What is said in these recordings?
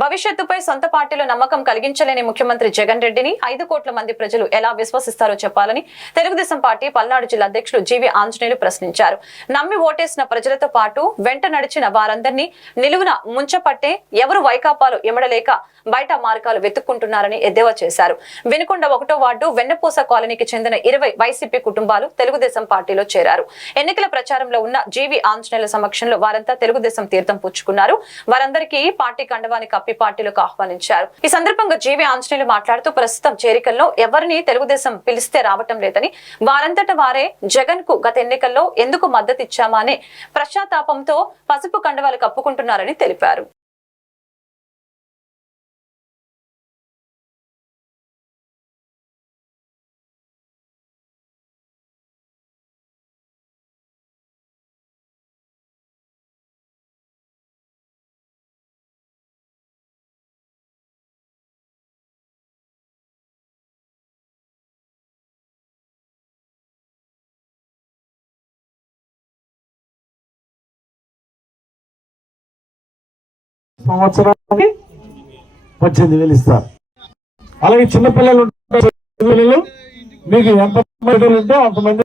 భవిష్యత్తుపై సొంత పార్టీలో నమ్మకం కలిగించలేని ముఖ్యమంత్రి జగన్ రెడ్డిని ఐదు కోట్ల మంది ప్రజలు ఎలా విశ్వసిస్తారో చెప్పాలని తెలుగుదేశం పార్టీ పల్నాడు జిల్లా అధ్యక్షులు జీవి ఆంజనేయులు ప్రశ్నించారు. నమ్మి ఓటేసిన ప్రజలతో పాటు వెంట నడిచిన వారందరినీ నిలువున ముంచపట్టే ఎవరు వైకాపాలు ఎమడలేక బయట మార్గాలు వెతుక్కుంటున్నారని ఎద్దేవా చేశారు. వినుకొండ ఒకటో వార్డు వెన్నపూస కాలనీకి చెందిన ఇరవై వైసీపీ కుటుంబాలు తెలుగుదేశం పార్టీలో చేరారు. ఎన్నికల ప్రచారంలో ఉన్న జీవి ఆంజనేయుల సమక్షంలో వారంతా తెలుగుదేశం తీర్థం పుచ్చుకున్నారు. వారందరికీ పార్టీ కండవానికి కప్పి పార్టీలకు ఆహ్వానించారు. ఈ సందర్భంగా జీవి ఆంజనేయులు మాట్లాడుతూ ప్రస్తుతం చేరికల్లో ఎవరిని తెలుగుదేశం పిలిస్తే రావటం లేదని వారంతట వారే జగన్కు గత ఎన్నికల్లో ఎందుకు మద్దతు ఇచ్చామా అనే పశ్చాత్తాపంతో పసుపు కండవాలు కప్పుకుంటున్నారని తెలిపారు. సంవత్సరానికి పద్దెనిమిది వేలు ఇస్తారు. అలాగే చిన్నపిల్లలు పిల్లలు మీకు ఎంత మంది ఉంటే అంతమంది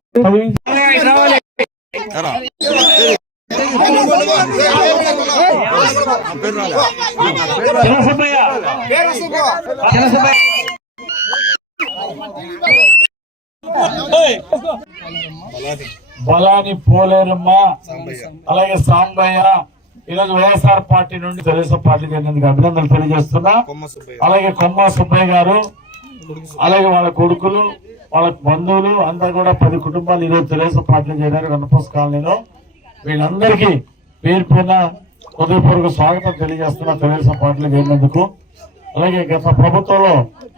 బలాని పోలేరమ్మ. అలాగే సాంబయ్య. ఈరోజు వైఎస్ఆర్ పార్టీ నుండి తెలుగుదేశం పార్టీ చేరినందుకు అభినందనలు తెలియజేస్తున్నా. అలాగే కొమ్మ సుబ్బయ్య గారు అలాగే వాళ్ళ కొడుకులు వాళ్ళ బంధువులు అందరు కూడా పది కుటుంబాలు ఈరోజు తెలుగుదేశం పార్టీలో చేరారు గణపూస్ కాలనీలో వీళ్ళందరికీ పేరు పేరున హృదయపూర్వక స్వాగతం తెలియజేస్తున్నా తెలుగుదేశం పార్టీలో చేరినందుకు. అలాగే గత ప్రభుత్వంలో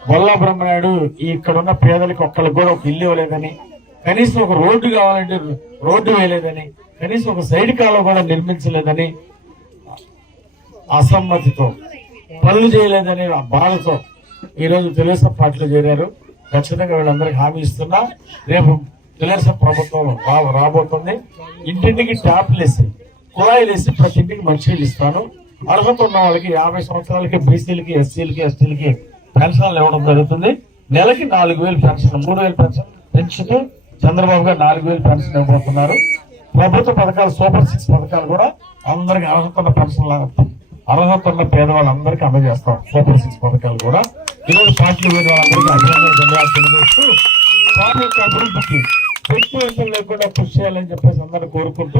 బొల్లా బ్రహ్మనాయుడు ఈ ఇక్కడ ఉన్న పేదలకు ఒక్కరికి కూడా ఒక ఇల్లు ఇవ్వలేదని కనీసం ఒక రోడ్డు కావాలంటే రోడ్డు వేయలేదని కనీసం ఒక సైడ్ కాలువ కూడా నిర్మించలేదని అసమ్మతితో పనులు చేయలేదనే బాధతో ఈరోజు తెలుగుదేశం పార్టీలో చేరారు. ఖచ్చితంగా వీళ్ళందరికీ హామీ ఇస్తున్నా. రేపు తెలుగుదేశం ప్రభుత్వం రాబోతుంది. ఇంటింటికి ట్యాప్లు వేసి కుళాయిలు వేసి ప్రతి ఇంటికి మంచినీళ్ళు ఇస్తాను. అర్హత ఉన్న వాళ్ళకి యాభై సంవత్సరాలకి బీసీలకి ఎస్సీలకి ఎస్టీలకి పెన్షన్లు ఇవ్వడం జరుగుతుంది. నెలకి నాలుగు వేలు పెన్షన్ మూడు వేలు పెన్షన్ పెంచుతూ చంద్రబాబు గారు నాలుగు వేలు పెన్షన్ ఇవ్వబోతున్నారు. ప్రభుత్వ పథకాలు సూపర్ సిక్స్ పథకాలు కూడా అందరికి అర్హత ఉన్న పెన్షన్ అర్హత ఉన్న పేదవాళ్ళందరికీ అందజేస్తాం. సూపర్ సిక్స్ పథకాలు కూడా. ఈరోజు పార్టీలు పోయిన వాళ్ళందరికీ అభినందనలు ధన్యవాదాలు తెలియజేస్తూ పార్టీ యొక్క అభివృద్ధికి వ్యక్తిగతం లేకుండా కృషి చేయాలని చెప్పేసి అందరూ కోరుకుంటూ